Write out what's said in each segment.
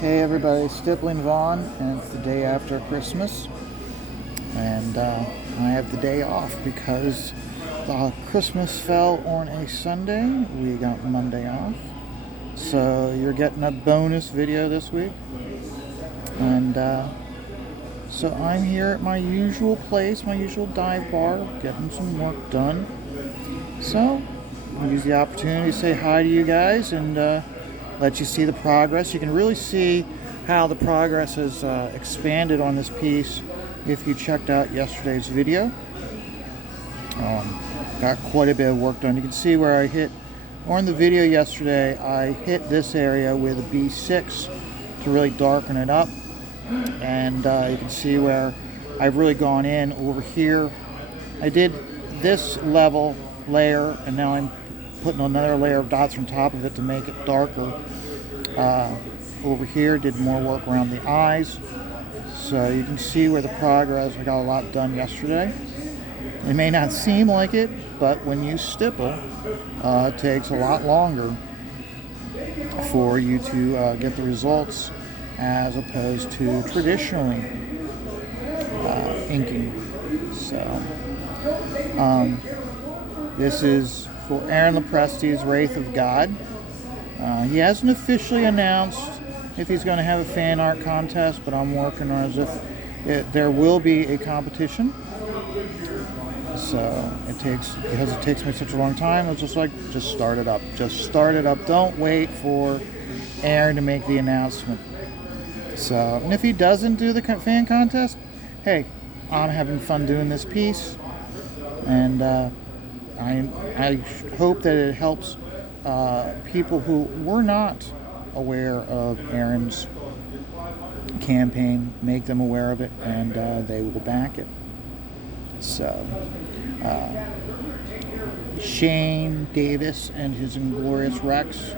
Hey everybody, Stippling Vaughn, and it's the day after Christmas, and I have the day off because Christmas fell on a Sunday. We got Monday off, so you're getting a bonus video this week, and so I'm here at my usual place, my usual dive bar, getting some work done. So I'll use the opportunity to say hi to you guys and let you see the progress. You can really see how the progress has expanded on this piece if you checked out yesterday's video. Got quite a bit of work done. You can see where I hit, or in the video yesterday, I hit this area with a B6 to really darken it up. And you can see where I've really gone in over here. I did this level layer, and now I'm putting another layer of dots on top of it to make it darker. Over here, did more work around the eyes, so you can see where the progress. I got a lot done yesterday. It may not seem like it, but when you stipple, it takes a lot longer for you to get the results as opposed to traditionally inking. So this is for Aaron Lepresti's Wraith of God. He hasn't officially announced if he's going to have a fan art contest, but I'm working on as if there will be a competition. So because it takes me such a long time, it's just start it up. Just start it up. Don't wait for Aaron to make the announcement. So, and if he doesn't do the fan contest, hey, I'm having fun doing this piece, and I hope that it helps people who were not aware of Aaron's campaign, make them aware of it, and they will back it. So, Shane Davis and his Inglorious Rex,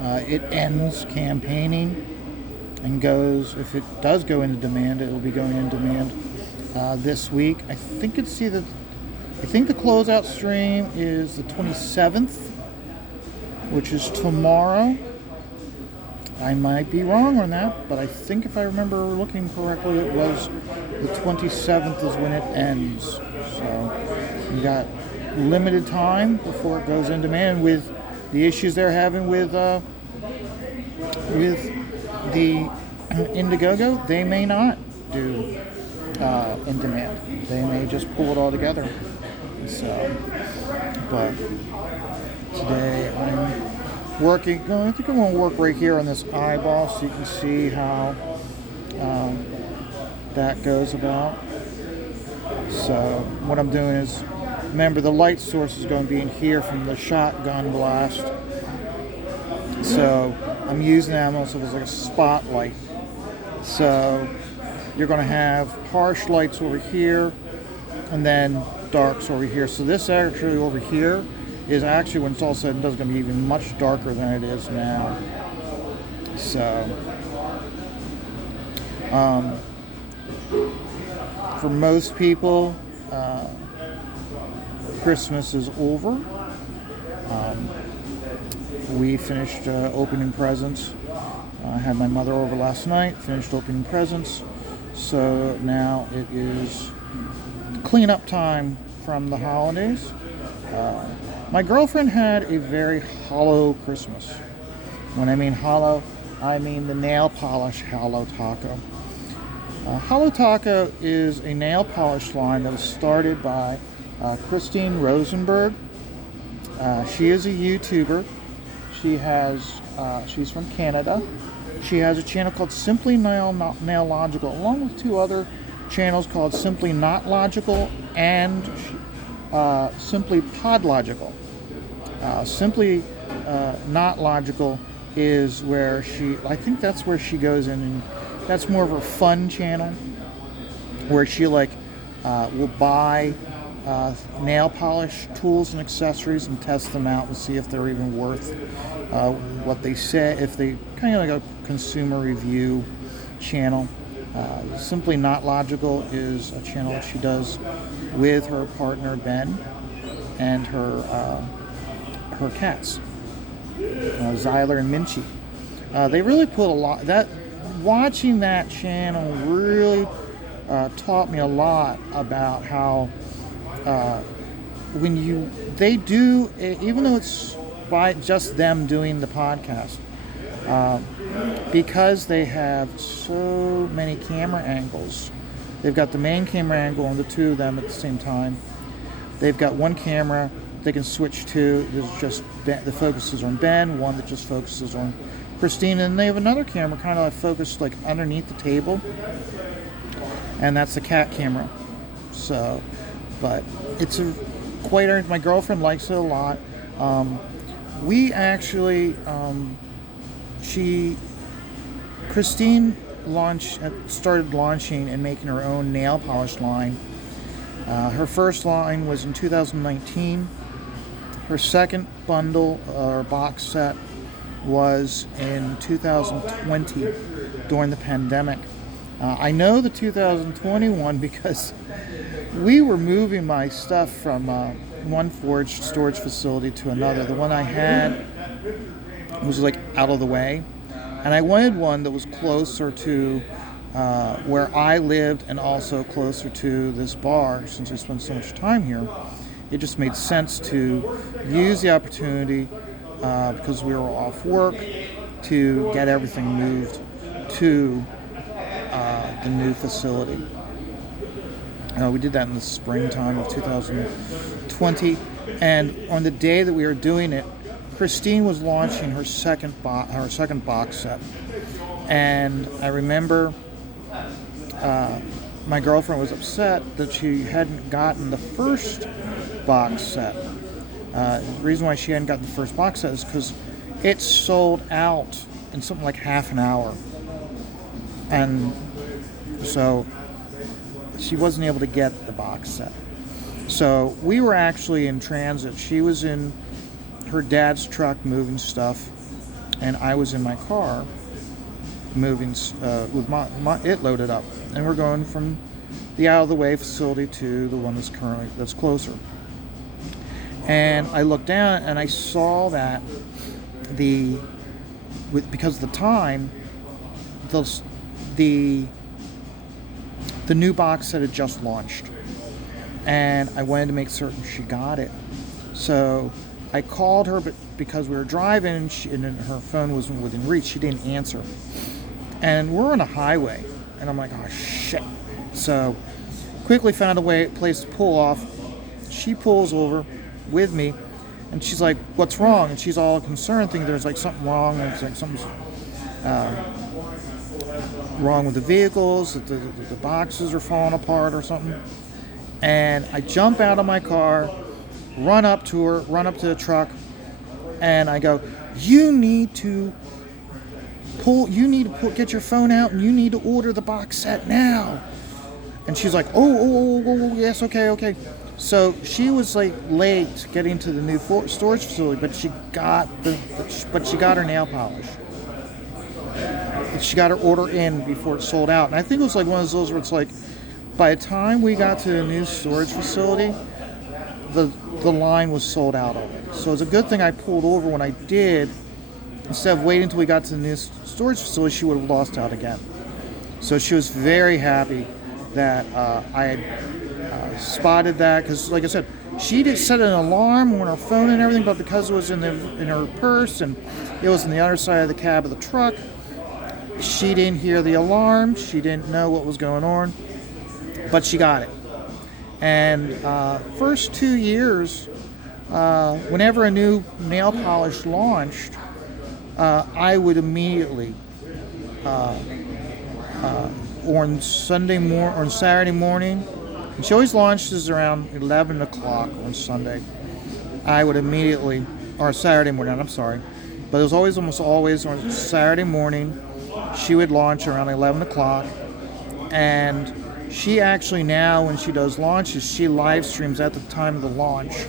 it ends campaigning and goes, if it does go into demand, it will be going into demand this week. I think the closeout stream is the 27th, which is tomorrow. I might be wrong on that, but I think if I remember looking correctly, it was the 27th is when it ends. So you got limited time before it goes in demand. With the issues they're having with the Indiegogo, they may not do in demand. They may just pull it all together. So, but today I'm working. I think I'm going to work right here on this eyeball so you can see how that goes about. So what I'm doing is, remember the light source is going to be in here from the shotgun blast. So I'm using that almost as like a spotlight. So you're going to have harsh lights over here and then darks over here. So this actually over here is actually, when it's all said and done, is going to be even much darker than it is now. So, for most people, Christmas is over. We finished opening presents. I had my mother over last night, finished opening presents. So now it is cleanup time from the holidays. My girlfriend had a very hollow Christmas. When I mean hollow, I mean the nail polish Holo Taco. Holo Taco is a nail polish line that was started by Christine Rosenberg. She is a YouTuber. She's from Canada. She has a channel called Simply Nail Logical, along with two other channels called Simply Not Logical and Simply Podlogical. Simply Not Logical is where I think that's where she goes in, and that's more of her fun channel, where she will buy nail polish tools and accessories and test them out and see if they're even worth what they say, if they kind of like a consumer review channel. Simply Not Logical is a channel that she does with her partner Ben and her cats, Zyler and Minchie. They really put a lot. watching that channel really taught me a lot about how they do, even though it's by just them doing the podcast, because they have so many camera angles. They've got the main camera angle on the two of them at the same time. They've got one camera they can switch to. There's just the focuses on Ben, one that just focuses on Christine, and they have another camera kind of focused like underneath the table, and that's the cat camera. So, but it's quite. My girlfriend likes it a lot. We actually, Christine started launching and making her own nail polish line. Her first line was in 2019. Her second bundle or box set was in 2020 during the pandemic. I know the 2021 because we were moving my stuff from one storage facility to another. The one I had was like out of the way, and I wanted one that was closer to where I lived and also closer to this bar. Since I spent so much time here, it just made sense to use the opportunity because we were off work to get everything moved to the new facility. We did that in the springtime of 2020, and on the day that we were doing it, Christine was launching her second box set, and I remember my girlfriend was upset that she hadn't gotten the first box set. The reason why she hadn't gotten the first box set is because it sold out in something like half an hour, and so she wasn't able to get the box set. So we were actually in transit. She was in her dad's truck moving stuff, and I was in my car moving with it loaded up, and we're going from the out of the way facility to the one that's closer. And I looked down and I saw that because of the time, the new box set had just launched, and I wanted to make certain she got it. So I called her, but because we were driving and her phone wasn't within reach, she didn't answer. And we're on a highway, and I'm like, oh shit. So quickly found a place to pull off. She pulls over with me, and she's like, what's wrong? And she's all concerned, thinking there's like something wrong. It's like something's wrong with the vehicles, that the boxes are falling apart or something. And I jump out of my car, run up to the truck, and I go, you need to get your phone out, and you need to order the box set now. And she's like, oh, yes, okay. So she was like late getting to the new storage facility, but she got her nail polish. She got her order in before it sold out. And I think it was like one of those where it's like, by the time we got to the new storage facility, the line was sold out already. So it's a good thing I pulled over when I did. Instead of waiting until we got to the new storage facility, she would have lost out again. So she was very happy that I had spotted that, because like I said, she did set an alarm on her phone and everything, but because it was in her purse and it was on the other side of the cab of the truck, she didn't hear the alarm. She didn't know what was going on, but she got it. And first 2 years, whenever a new nail polish launched, I would immediately on Saturday morning, and she always launches around 11 o'clock on Sunday. I would immediately, or Saturday morning, I'm sorry, but it was almost always on Saturday morning. She would launch around 11 o'clock, and she actually now, when she does launches, she live streams at the time of the launch,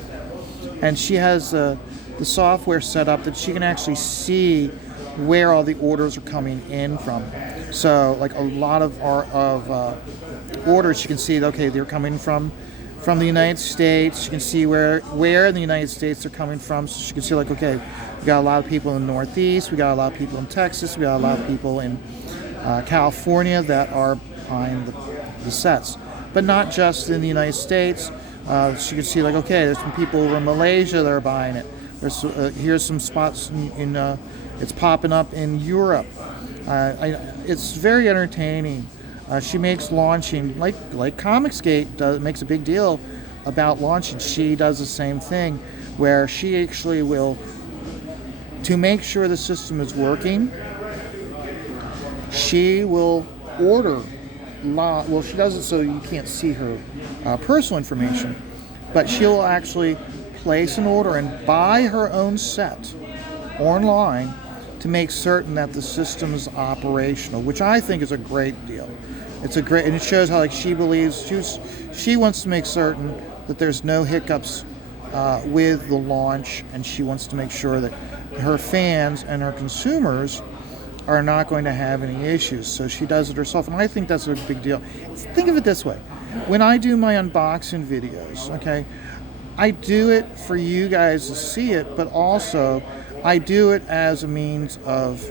and she has the software set up that she can actually see where all the orders are coming in from. So, like a lot of orders, you can see, okay, they're coming from the United States. You can see where in the United States they're coming from. So she can see, like, okay, we got a lot of people in the Northeast, we got a lot of people in Texas, we got a lot of people in California that are buying the sets, but not just in the United States. So you can see, like, okay, there's some people over in Malaysia that are buying it. Here's some spots it's popping up in Europe. It's very entertaining. She makes launching, like Comicsgate makes a big deal about launching. She does the same thing, where she actually will, to make sure the system is working, she will order. Well, she does it so you can't see her personal information, but she'll actually place an order and buy her own set online to make certain that the system is operational, which I think is a great deal. And it shows how, like, she believes she wants to make certain that there's no hiccups with the launch, and she wants to make sure that her fans and her consumers are not going to have any issues. So she does it herself, and I think that's a big deal. Think of it this way: when I do my unboxing videos, okay, I do it for you guys to see it, but also I do it as a means of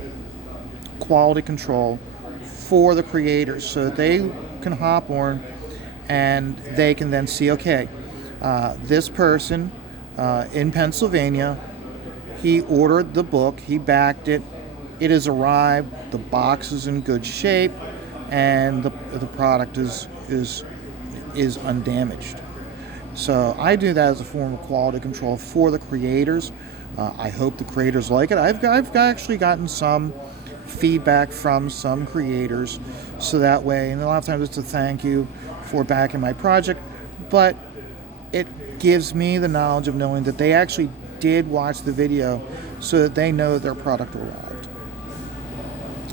quality control for the creators, so that they can hop on and they can then see, okay, this person in Pennsylvania, he ordered the book, he backed it, it has arrived, the box is in good shape, and the product is undamaged. So I do that as a form of quality control for the creators. I hope the creators like it. I've actually gotten some feedback from some creators, so that way, and a lot of times it's a thank you for backing my project, but it gives me the knowledge of knowing that they actually did watch the video, so that they know their product arrived.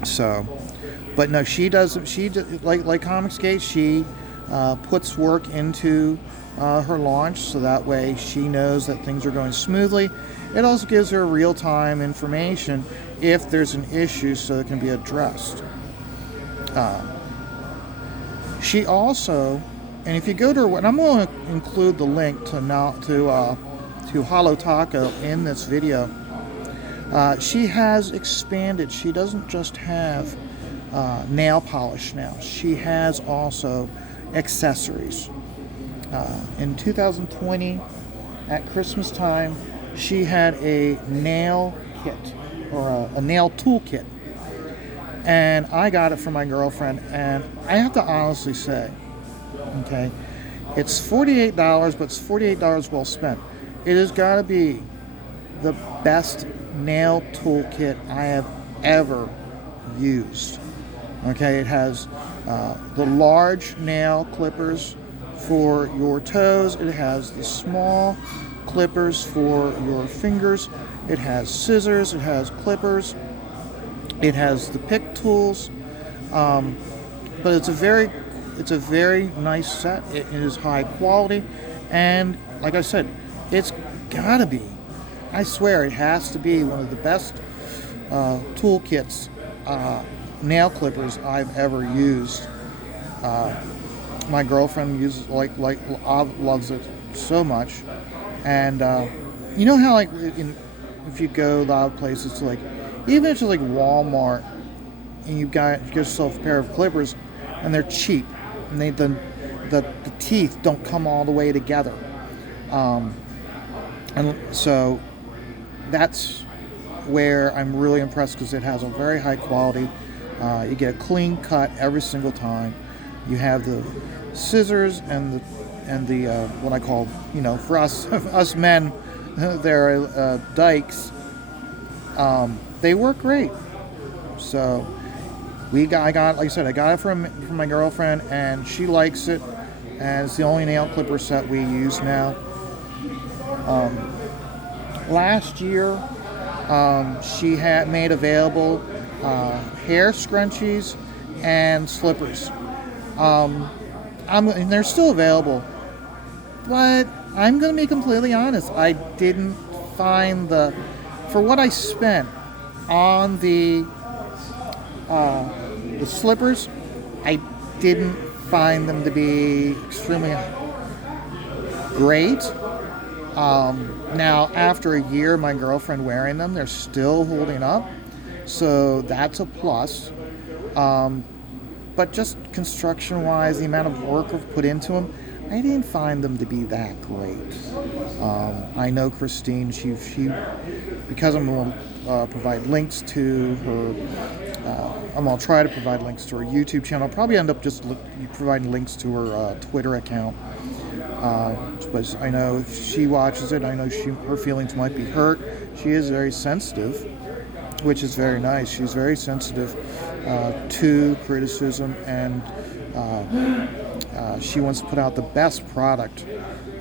So, but no, she does, like Comicsgate, she puts work into her launch, so that way she knows that things are going smoothly. It also gives her real-time information if there's an issue, so it can be addressed. She also, and if you go to her, and I'm going to include the link to Holo Taco in this video. She has expanded. She doesn't just have nail polish now. She has also accessories. In 2020, at Christmas time, she had a nail kit, or a nail tool kit, and I got it for my girlfriend, and I have to honestly say, okay, it's $48, but it's $48 well spent. It has got to be the best nail tool kit I have ever used. Okay, it has the large nail clippers for your toes. It has the small clippers for your fingers. It has scissors. It has clippers. It has the pick tools. But it's a very nice set. It is high quality, and like I said, it's gotta be. I swear it has to be one of the best toolkits, nail clippers I've ever used. My girlfriend uses loves it so much, and you know how, like, if you go a lot of places, like even if it's like Walmart, and you get yourself a pair of clippers, and they're cheap, and the teeth don't come all the way together, and so that's where I'm really impressed, because it has a very high quality. You get a clean cut every single time. You have the scissors and the what I call, for us men, they're dikes. They work great. So I got it from my girlfriend, and she likes it, and it's the only nail clipper set we use now. Last year, she had made available hair scrunchies and slippers. And they're still available, but I'm going to be completely honest. I didn't find for what I spent on the slippers, I didn't find them to be extremely great. Now, after a year, my girlfriend wearing them, they're still holding up, so that's a plus. But just construction-wise, the amount of work we've put into them, I didn't find them to be that great. I know Christine, she because I'm going to provide links to her, I'm going to try to provide links to her YouTube channel. I'll probably end up just providing links to her Twitter account. But I know if she watches it, I know her feelings might be hurt. She is very sensitive, which is very nice. She's very sensitive to criticism, and she wants to put out the best product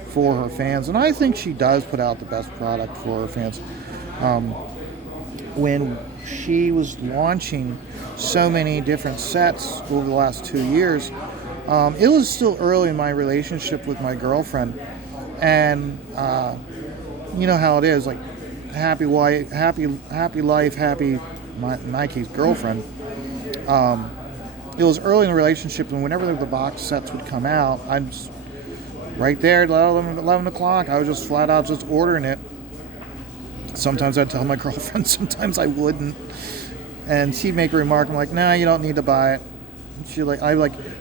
for her fans. And I think she does put out the best product for her fans. When she was launching so many different sets over the last 2 years, it was still early in my relationship with my girlfriend, and you know how it is, like happy life, in my case, girlfriend. It was early in the relationship, and whenever the box sets would come out, I'm just right there at 11 o'clock. I was just flat out just ordering it. Sometimes I'd tell my girlfriend, sometimes I wouldn't, and she'd make a remark. I'm like, "Nah, you don't need to buy it."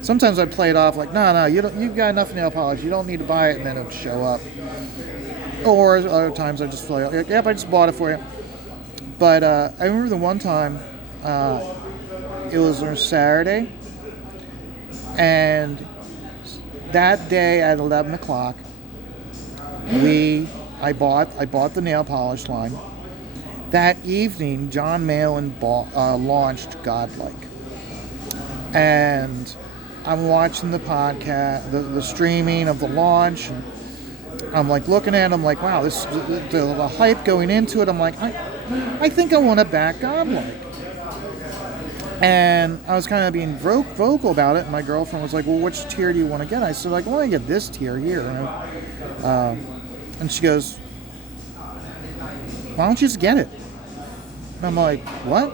Sometimes I'd play it off like, "No, you've got enough nail polish. You don't need to buy it," and then it would show up. Or other times I just play like, "Yep, I just bought it for you." But I remember the one time, it was on Saturday, and that day at 11 o'clock, I bought the nail polish line. That evening, John Malin launched Godlike. And I'm watching the podcast, the streaming of the launch, and I'm like looking at it, I'm like, wow, the hype going into it, I'm like, I think I want to back Godlike. And I was kind of being vocal about it, and my girlfriend was like, well, which tier do you want to get? I said, like, I want to get this tier here. And she goes, why don't you just get it? And I'm like, what?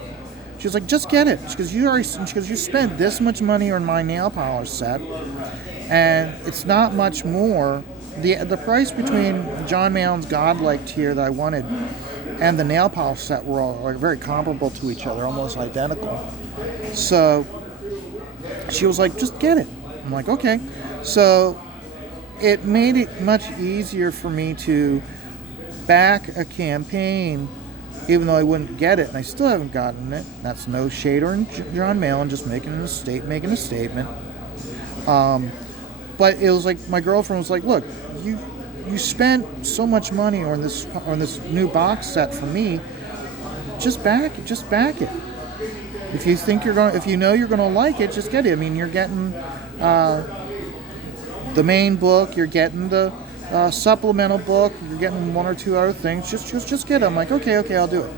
She was like, just get it. She goes, you spent this much money on my nail polish set, and it's not much more. The price between John Malin's Godlike tier that I wanted and the nail polish set were all very comparable to each other, almost identical. So she was like, just get it. I'm like, okay. So it made it much easier for me to back a campaign, even though I wouldn't get it, and I still haven't gotten it. That's no shade on John Malin, just making a statement. But it was like, my girlfriend was like, look, you spent so much money on this new box set for me. Just back it. If you think if you know you're gonna like it, just get it. I mean, you're getting the main book, you're getting the supplemental book, you're getting one or two other things. Just get it. I'm like, okay, I'll do it.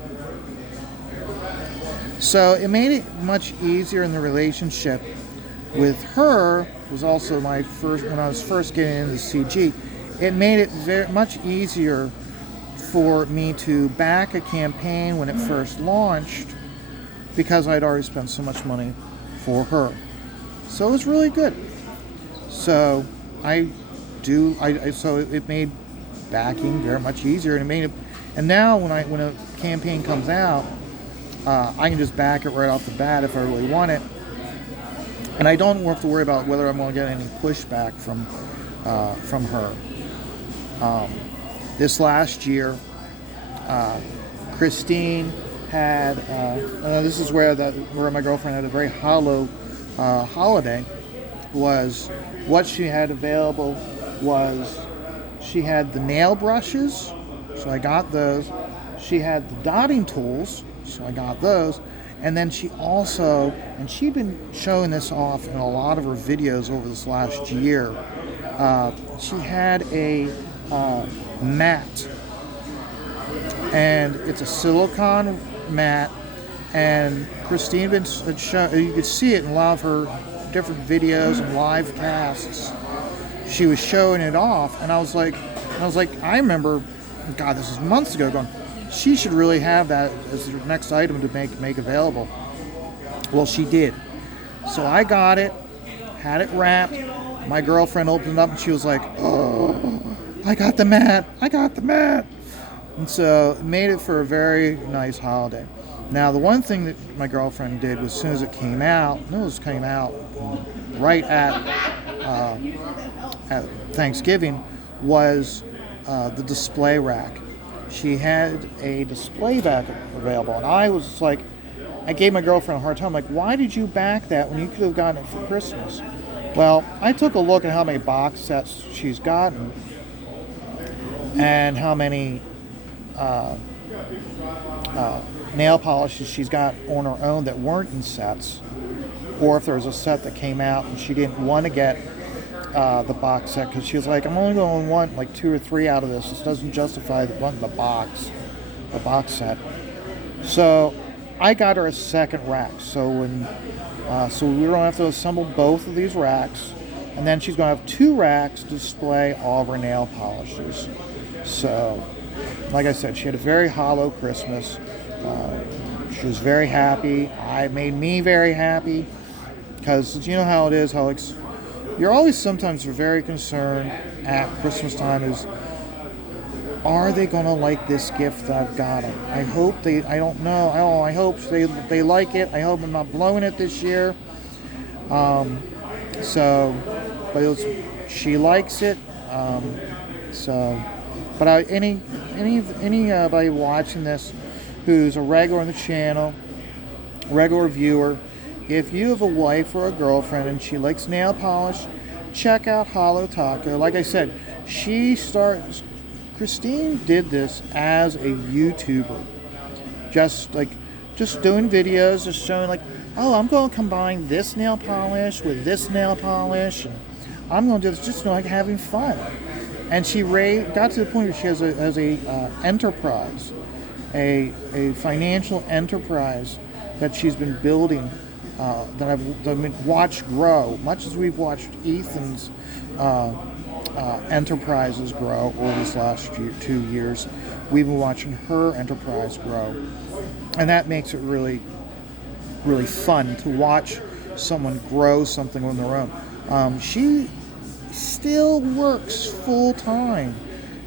So it made it much easier in the relationship with her. It was also when I was first getting into CG. It made it very much easier for me to back a campaign when it first launched, because I'd already spent so much money for her. So it was really good. So so it made backing very much easier, and now when a campaign comes out, I can just back it right off the bat if I really want it, and I don't have to worry about whether I'm going to get any pushback from her. This last year, Christine had this is where my girlfriend had a very holo holiday. Was what she had available was she had the nail brushes, so I got those. She had the dotting tools, so I got those. And then she also, and she'd been showing this off in a lot of her videos over this last year, she had a mat. And it's a silicone mat. And Christine had shown, you could see it in a lot of her different videos and live casts. She was showing it off, and I was like, I remember, God, this was months ago, going, she should really have that as her next item to make available. Well, she did. So I got it, had it wrapped. My girlfriend opened it up, and she was like, oh, I got the mat. And so it made it for a very nice holiday. Now, the one thing that my girlfriend did was, as soon as it came out, right at Thanksgiving, was the display rack. She had a display rack available, and I gave my girlfriend a hard time. Like, why did you back that when you could have gotten it for Christmas? Well, I took a look at how many box sets she's gotten and how many nail polishes she's got on her own that weren't in sets, or if there was a set that came out and she didn't want to get the box set because she was like, I'm only going to want like 2 or 3 out of this. This doesn't justify wanting the box set. So I got her a second rack. So so we're going to have to assemble both of these racks, and then she's going to have 2 racks to display all of her nail polishes. So, like I said, she had a very holo Christmas. She was very happy. It made me very happy because you know how it is, Alex. You're always sometimes very concerned at Christmas time is, are they going to like this gift that I've got them? I hope I don't know. I hope they like it. I hope I'm not blowing it this year. She likes it. But anybody watching this who's a regular on the channel, regular viewer, if you have a wife or a girlfriend and she likes nail polish, check out Holo Taco. Like I said, Christine did this as a YouTuber. Just doing videos, just showing like, oh, I'm going to combine this nail polish with this nail polish, and I'm going to do this, just like having fun. And she got to the point where she has a enterprise, a financial enterprise that she's been building, that I've watched grow, much as we've watched Ethan's enterprises grow over this last 2 years. We've been watching her enterprise grow, and that makes it really, really fun to watch someone grow something on their own. She still works full-time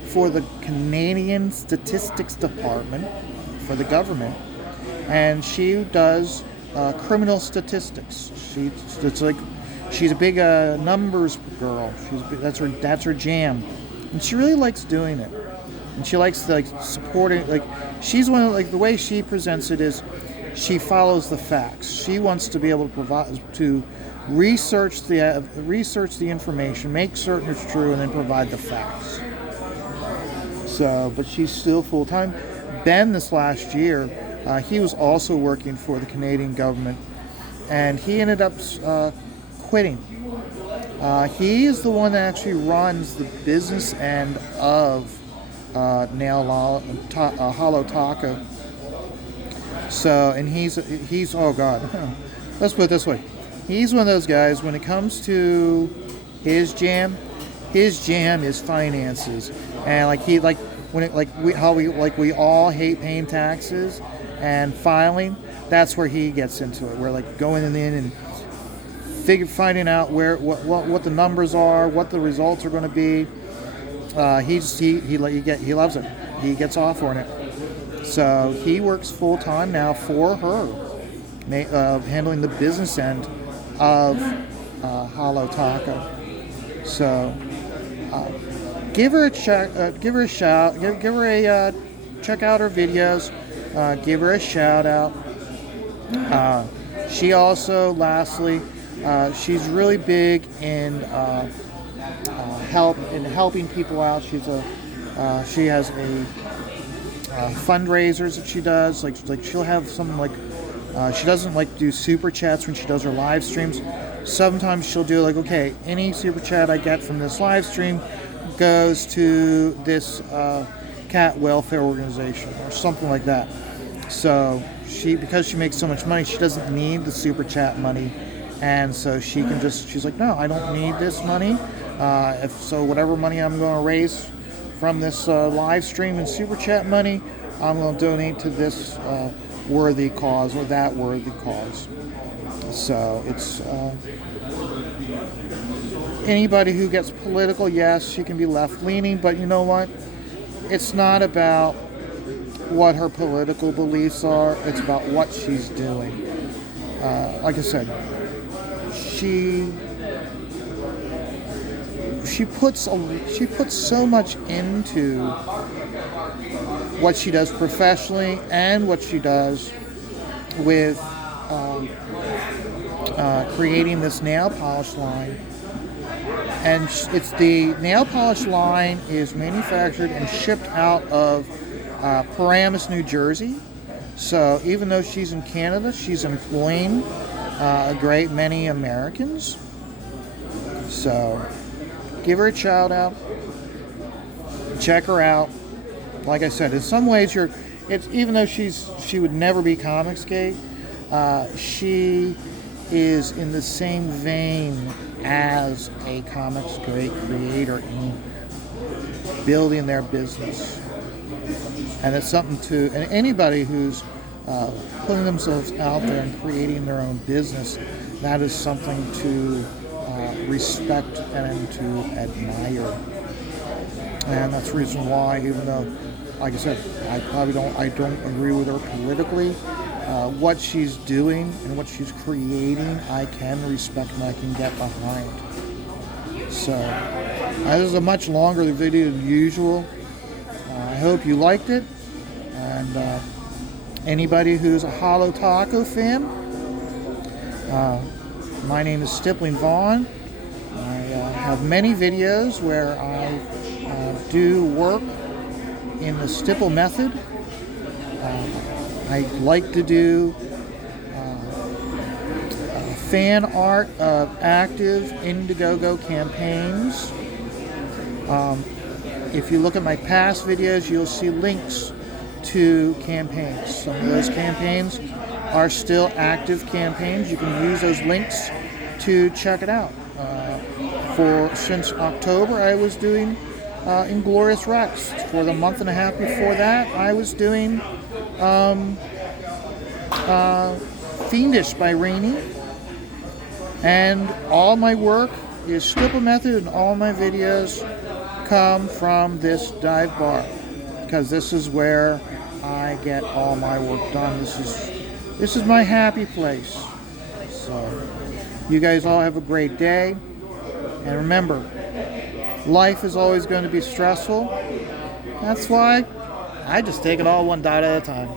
for the Canadian Statistics Department for the government, and she does criminal statistics. She's a big numbers girl. That's her jam, and she really likes doing it. And she likes supporting. She's one of the way she presents it is, she follows the facts. She wants to be able to research the information, make certain it's true, and then provide the facts. So, but she's still full time. Ben, this last year, he was also working for the Canadian government, and he ended up quitting. He is the one that actually runs the business end of Holo Taco. So, and he's oh god, let's put it this way. He's one of those guys, when it comes to his jam is finances. And we all hate paying taxes and filing, that's where he gets into it. We're going in and finding out what the numbers are, what the results are going to be. He loves it. He gets off on it. So he works full time now for her, handling the business end of Holo Taco. So give her a check, give her a shout, check out her videos, give her a shout out. She also, lastly, she's really big in helping people out. She has a fundraisers that she does. She'll have something she doesn't do super chats when she does her live streams. Sometimes she'll do okay, any super chat I get from this live stream goes to this cat welfare organization or something like that. So because she makes so much money, she doesn't need the super chat money, and so she's like, no, I don't need this money. Whatever money I'm going to raise from this live stream and super chat money, I'm going to donate to this worthy cause or that worthy cause. So it's anybody who gets political, yes, she can be left-leaning, but you know what? It's not about what her political beliefs are. It's about what she's doing. Like I said, she puts so much into what she does professionally and what she does with creating this nail polish line. And it's the nail polish line is manufactured and shipped out of Paramus, New Jersey. So even though she's in Canada, she's employing a great many Americans. So give her a shout out. Check her out. Like I said, in some ways, even though she would never be Comicsgate, she is in the same vein as a Comicsgate creator in building their business. And it's something and anybody who's putting themselves out there and creating their own business, that is something to respect and to admire. And that's the reason why, even though, like I said, I don't agree with her politically, what she's doing and what she's creating, I can respect and I can get behind. So, this is a much longer video than usual. I hope you liked it. And anybody who's a Holo Taco fan, my name is Stippling Vaughn. I have many videos where I do work in the stipple method. I like to do fan art of active Indiegogo campaigns. If you look at my past videos, you'll see links to campaigns. Some of those campaigns are still active campaigns. You can use those links to check it out. Since October, I was doing Inglorious Rex. For the month and a half before that, I was doing Fiendish by Rainey. And all my work is stipple method, and all my videos come from this dive bar, because this is where I get all my work done. This is my happy place. So you guys all have a great day, and remember, life is always going to be stressful. That's why I just take it all one dot at a time.